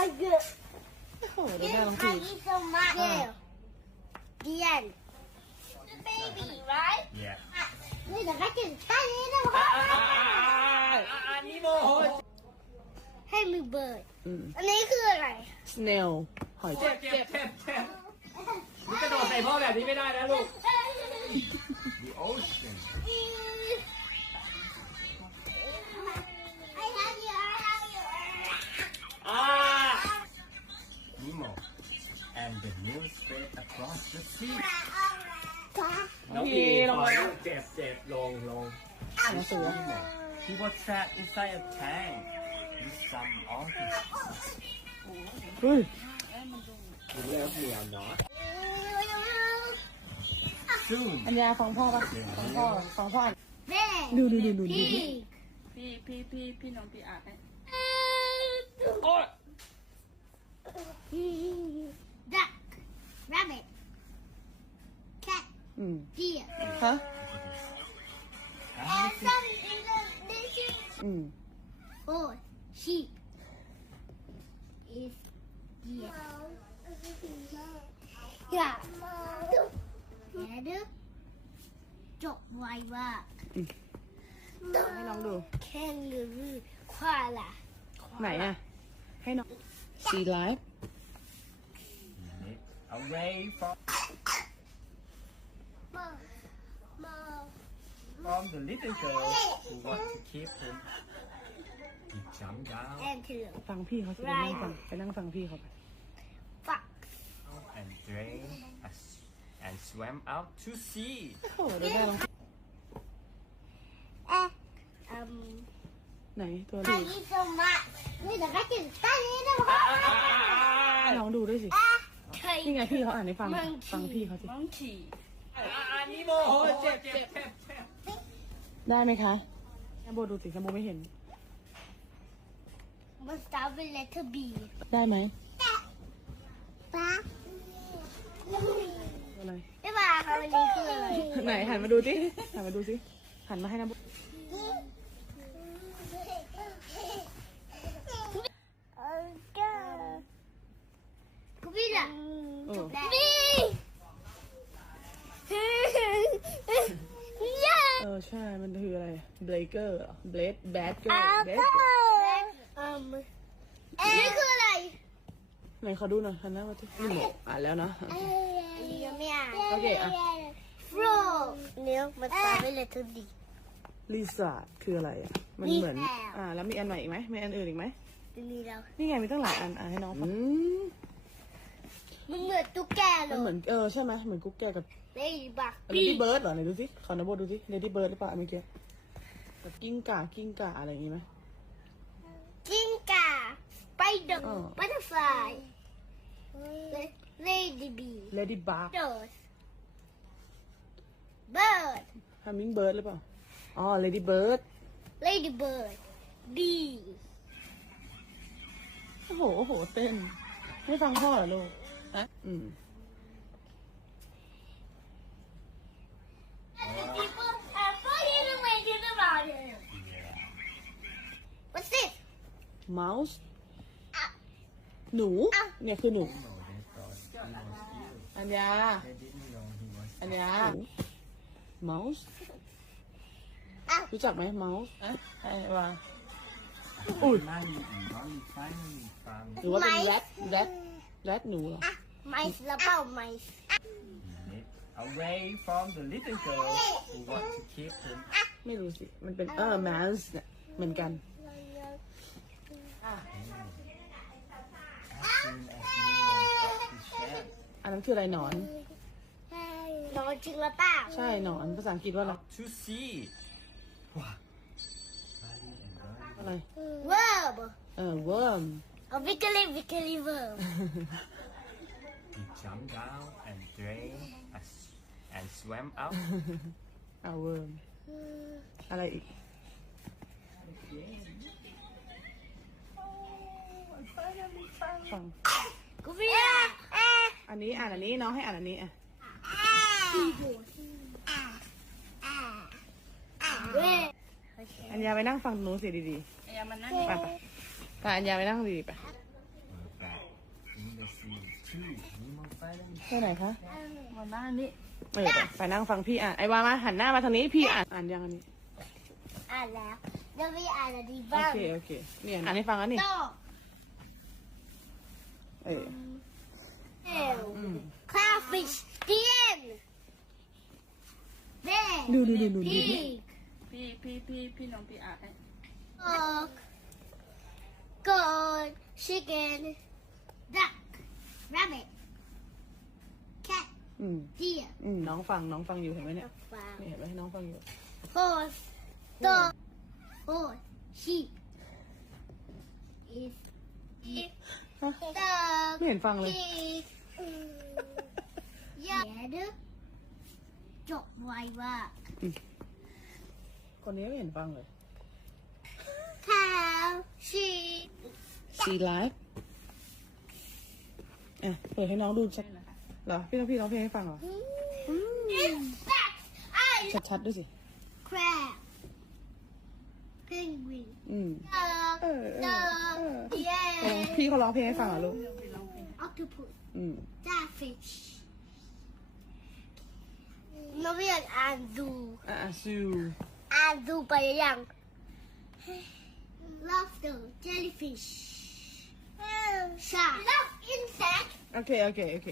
I get โอ้โหดูแม่ลอง I ที eat some mackerel. The end. The baby, right? Yeah. Wait, the chicken. Tiny little อันนี้โมโห Hummingbird. อืม อันนี้คืออะไร snail หอย เจ็บเจ็บเจ็บเจ็บมึงกระโดดใส่พ่อแบบนี้ไม่ได้นะลูก The ocean and the news spread across the sea น้องพีลงเจ็บเจ็บลงลงหนังสือ Nemo he was trapped inside a tank with some orcas เฮ้ยคุณเลิฟเหนียวเนาะ soon อัญญาฟังพ่อปะฟังพ่อฟังพ่อ Bear. ดูดูดูดูดู Pig. พี่พี่พี่พี่น้องพี่อาบให้โอ้ย Duck. Rabbit. Cat. อืม Deer. ฮะ And some Indonesian อืม horse. Sheep. Is deer. Yeah. แล้วจบไวมากให้น้องดู แค่งือควาล่ะ ไหนอะให้น้อง sea life away from มามา from the little girl who want to keep him he jumped down แอนเถือฟังพี่เขาสิไปนั่งฟังไปนั่งฟังพี่เขาไปฟัก and drained as- and swam out to sea โอ้โหดูแม่ลองทีเอ๊ะอืมไหนตัวอัดูนนี้จะมานี่แต่ก็กินตอนนี้นะคะให้น้องดูด้วยสิเคย นี่ไงพี่เขาอ่านให้ฟัง Monkey ฟังพี่เขาสิ มังคีอันนี้โมโหเจ็บเจ็บเจ็บเจ็บได้ไหมคะแชมโบดูสิแชมโบไม่เห็น มันสตาร์เป็น letter B ได้ไหมป้าตัวอะไร ไม่มาค่ะวันนี้คืออะไร ไหนหันมาดูสิหันมาดูสิหันมาให้นะโบ เออจ้า กูพี่ล่ะเออนี่เย้เออใช่ มันคืออะไร เบลเกอร์เบลดแบดเกออาร์เบเกอร์อืมอันนี้คืออะไร ไหนขอดูหน่อยหันหน้ามาสินี่หมกอ่านแล้วเนาะอันนี้ยังไม่อ่านโอเคอะฟรเนี่ยมันตาเป็น letter D ลิซาร์ดคืออะไรอะ มันเหมือนมีแล้วอ่า แล้วมีอันใหม่อีกไหมมีอันอื่นอีกไหมตัวนี้แล้ว นี่ไงมีตั้งหลายอัน อ่านให้น้องฟังอื มมันเหมือนตุ๊กแกเลมันเหมืยอนเออใช่ไหมเหมือนกุ๊กแกกับเลดี้บักเลดี้เบิร์ดเหรอไหนดูสิขอนะโบดูสิเลดี้เบิร์ดหรือเปล่าเมื่อกี้แบบกิ้งก่ากิ้งก่าอะไรอย่างงี้ไหมกิ้งก่าไปเดออ๋อร์บัตเตอร์ฟลายเลดี้บีเลดี้บาร์โดสเบิร์ดฮัมมิงเบิร์ดหรือเปล่าอ๋อเลดี้เบิร์ดเลดี้เบิร์ดบีโอ้โหโอ้โหเต้น ไม่ฟังพ่อเหรอลูก ฮะอืม people are fighting away to the water what's this เมาส์อะหนูอ้าวเนี่ยคือหนู No, they thought he was ill. อัญญา They didn't know he was อัญญาเมาส์อ้าวรู้จักไหมเมาส์อะไอ้ว่าอุ้ย Finally, finally, finally found หรือว่าเป็นแรดแรดแรดหนูเหรอ อะไมส์แล้วเปล่าไมส์ it away from the little girl who want to keep him ไม่รู้สิ มันเป็นเออ mouse เนี่ยเหมือนกัน as soon as Nemo got his shell. อันนั้นคืออะไรหนอน นอนจริงหรือเปล่าใช่หนอนภาษาอังกฤษว่าอะไร To sea. Wow. Buddy and Buddy. อะไร เวิร์บเออ worm เอาวิกฤตวิกฤตเวิร์บ He jumped down and drained as- and swam out. เอา worm อะไรอีกฟังกูพี่อะอันนี้อ่านอันนี้น้องให้อ่านอันนี้อะเว้ยอัญญาไปนั่งฟังหนูสิดีไอ้ยามันนั่นๆไปไปไปอัญญาไปนั่งดีๆไป Back in the sea two Nemo Island ไปไหนคะมาบ้านนี้เออไปไปนั่งฟังพี่อ่านไอ้วามาหันหน้ามาทางนี้พี่อ่านอ่านยังอันนี้อ่านแล้วเดี๋ยวพี่อ่านอะไรดีโอบ้างเคโอเคเนี่ยอ่านให้ฟังแล้วนี่โตเออเอลอืม crawfish เดียนเบ้ดูดูดูดูดู พีดิพี่พี่พี่พี่น้องพี่อ่านให้ Pork, goat, chicken, duck, rabbit, cat, อืม deer, อืมน้องฟังน้องฟังอยู่เห็นไหมเนี่ย fowl, นี่เห็นไหมน้องฟังอยู่ horse, dog, horse, sheep, is, is, ฮะ dog, ไม่เห็นฟังเลย pig, yeah, จบไวว่าคนนี้ไม่เห็นฟังเลย cow, sheep, See live อะเปิดให้น้องดูชัดนี่นะคะเหรอ พี่ต้องพี่ร้องเพลงให้ฟังเหรอ insects, I ชัดๆด้วยสิ crab, penguin, อืม dog, เออเออ dog, เออ yeah, พี่เขาร้องเพลงให้ฟังเหรอลูกพี่ร้องเพลง octopus, อืม starfish. น้องไม่อยากอ่านดูอะอะซูอ่านดูไปยัง lobster jellyfish shark love insect โอเคโอเคโอเค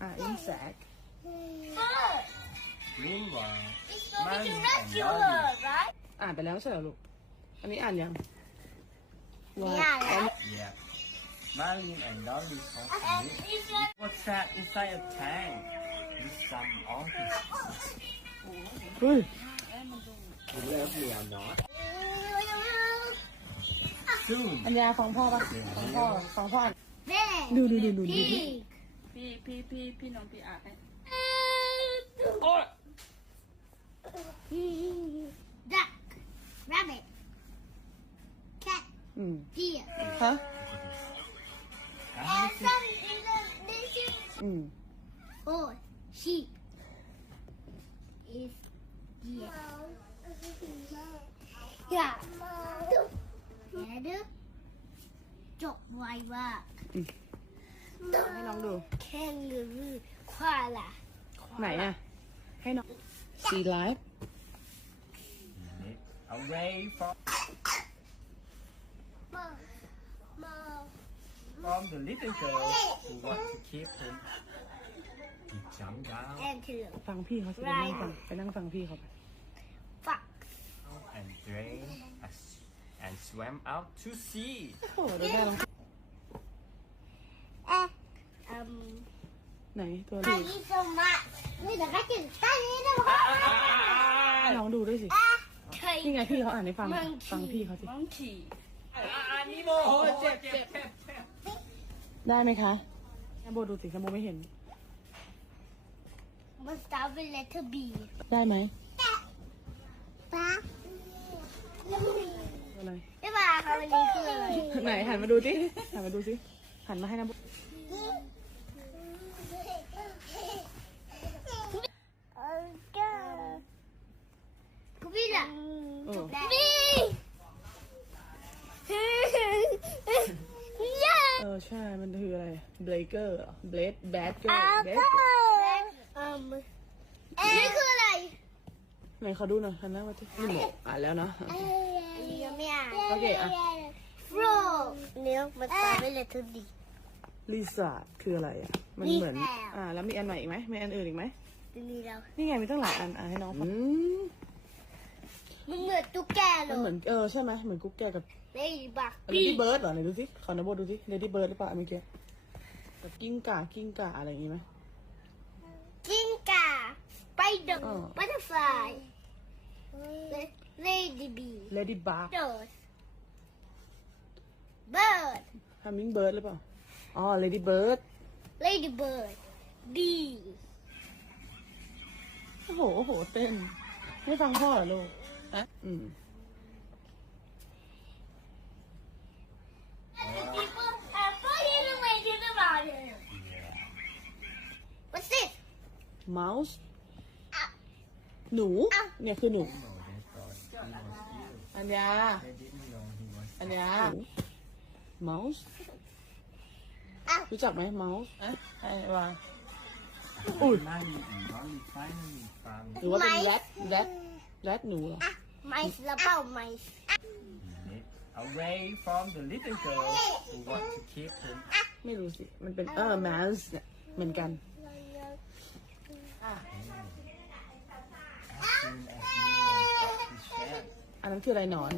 อะ insect bird Meanwhile it's going Marlin to and rescue Marlin her right อ่านไปแล้วใช่เหรอลูก อันนี้อ่านยังไม่อ่านแล้ว Yeah Marlin and Dolly talk and to me it's just was trapped inside a tank with some orchids เฮ้ย You love me or not Soon อัญญาฟังพ่อปะฟังพ่อฟังพ่ออ่าน bear ดูดูดูดูดู pig พี่พี่พี่พี่น้องพี่อ่านให้ duck rabbit cat อืม deer ฮะ and some Indonesian อืม horse sheep ไหนอะ ให้น้อง See live away from มา from the little girl who want to keep him he jumped down แอนเถื่อนฟังพี่เขาสิไปนั่งฟังไปนั่งฟังพี่เขาไปฟัก and drained as- and swam out to sea โอ้โหดูได้ลอง เอ๊ะอืม ไหนตัวอัดูนนี้สมัครนี่เดี๋ยวก็ถึงใต้นี้นะพ่อให้น้องดูด้วยสิอะเคยนี่ไงพี่เขาอ่านให้ฟัง Monkey ฟังพี่เขาสิมังคีอันนี้โมโหเจ็บเจ็บเจ็บได้ไหมคะแอมโบดูสิแอมโบไม่เห็น มัน start with letter B ได้ไหมป้าอะไรไม่มาค่ะวันนี้คืออะไร ไหนหันมาดูสิหันมาดูสิหันมาให้น้ำโบ กูพี่ล่ะ เออ พี่เย้ เออ ใช่ มันคืออะไร เบลเกอร์เบลดแบดเกออาร์เบก็อืมนี่คืออะไร ไหนขอดูหน่อยหันหน้ามาที่นี่หมดอ่านแล้วเนาะอันนี้ยังไม่อ่านโอเคอะ frog เนี่ยมัน start with letter D รีสอร์ทคืออะไรอะ มันเหมือนรีสอร์ทอ่า แล้วมีอันใหม่อีกไหมมีอันอื่นอีกไหมจะมีแล้วนี่ไงมีตั้งหลายอันอ่านให้น้องฟังมันเหมือนตุ๊กแกเลมันเหมืยอนเออใช่ไหมเหมือนกุ๊กแกกับ เลดี้บักเลดี้เบิร์ดเหรอไหนดูสิขอนะโบดูสิเลดี้เบิร์ดหรือเปล่าเมื่อกี้แบบกิ้งก่ากิ้งก่าอะไรอย่างงี้ไหมกิ้งก่าไปเดออ๋อร์บัตเตอร์ฟลายเลดี้บีเลดี้บาร์โดสเบิร์ดฮัมมิงเบิร์ดหรือเปล่าอ๋อเลดี้เบิร์ดเลดี้เบิร์ดบีโอ้โหโอ้โหเต้นไม่ฟังพ่อเหรอลูกอะอืม people are putting away to the water what's this เมาส์อะหนูอะเนี่ยคือหนู No, they thought he was ill. อัญญา They didn't know he was อัญญา mouse อะรู้จักไหม mouse อะไอ้วาอุ้ย Marley and Dolly finally found หรือว่าเป็น rat rat rat หนูเหรออะไม่ละเป้าไม่ it away from the little girl who want to keep him ไม่รู้สิ มันเป็นเออ mouse เนี่ยเหมือนกัน as soon as Nemo got his share อันนั้นคืออะไรหนอน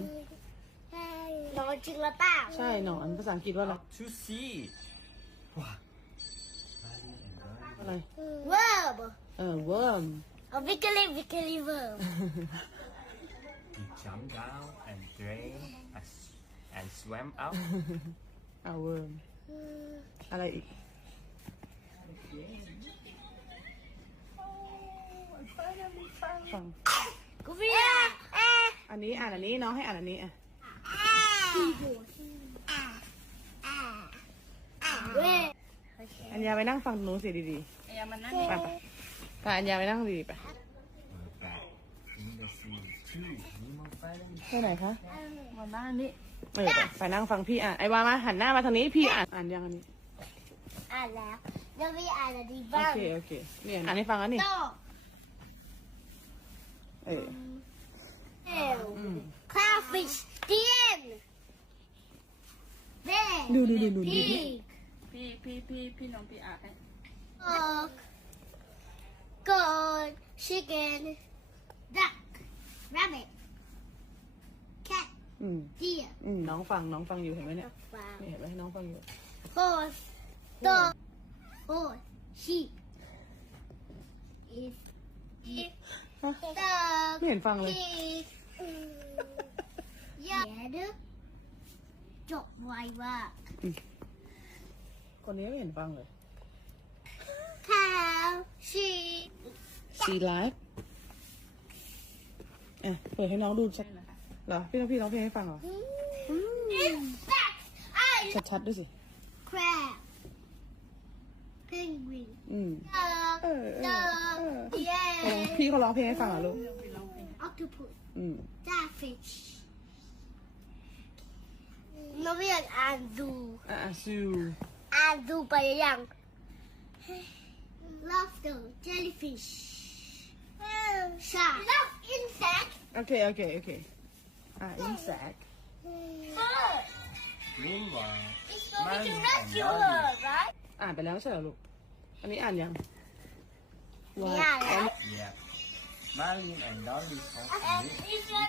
นอนจริงละเปล่าใช่หนอนภาษาอังกฤษว่าอะไร out to sea ว้า Marley and Dolly อะไร เวิร์บเออ worm เอาวิกฤตวิกฤตเวิร์บ he jumped down and drained as, and swam up เอา worm อะไรอีก ฟังกูพี่อะอันนี้อ่านอันนี้น้องให้อ่านอันนี้อะเว้ยอัญญาไปนั่งฟังหนูสิดีไอ้ยามันนั่นๆนี่ไปไปไปอัญญาไปนั่งดีๆไป were back in the sea too Nemo finally ไปไหนคะมันนั่นนี่เออไปไปนั่งฟังพี่อ่านไอ้วามาหันหน้ามาทางนี้พี่อ่านอ่านยังอันนี้ อ่านแล้วแล้วพี่อ่านอะไรโอบ้างเคโอเคเนี่ยอ่านให้ฟังแล้วนี่โตเออเอลอืม crawfish เดียนเบดูดูดูดูดู พีพี่พี่พี่พี่น้องพี่อ่านให้ Dog, goat, chicken, duck, rabbit, cat, อืม deer, อืมน้องฟังน้องฟังอยู่เห็นไหมเนี่ย wow, นี่เห็นไหมน้องฟังอยู่ horse, dog, horse, sheep, is, is, ฮะ dog, ไม่เห็นฟังเลย pig, yeah, จบไวว่าคนนี้ไม่เห็นฟังเลย cow, sheep, see live อะเปิดให้น้องดูชัดนี่นะคะเหรอ พี่ต้องพี่ร้องเพลงให้ฟังเหรอ insects, I ชัดๆด้วยสิ crab, penguin, อืม dog, เออเออ dog, เออ yeah, พี่เขาร้องเพลงให้ฟังเหรอลูก octopus, อืม starfish. น้องอยากอ่านดู อะซูอ่านดูไปยัง lobster jellyfish shark love insect โอเค โอเค โอเค อะ insect bird Meanwhile it's so we Marley can and rescue Dolly her right อ่านไปแล้วไม่ใช่เหรอลูก อันนี้อ่านยังไม่อ่านแล้ว yeah Marley and Dolly talked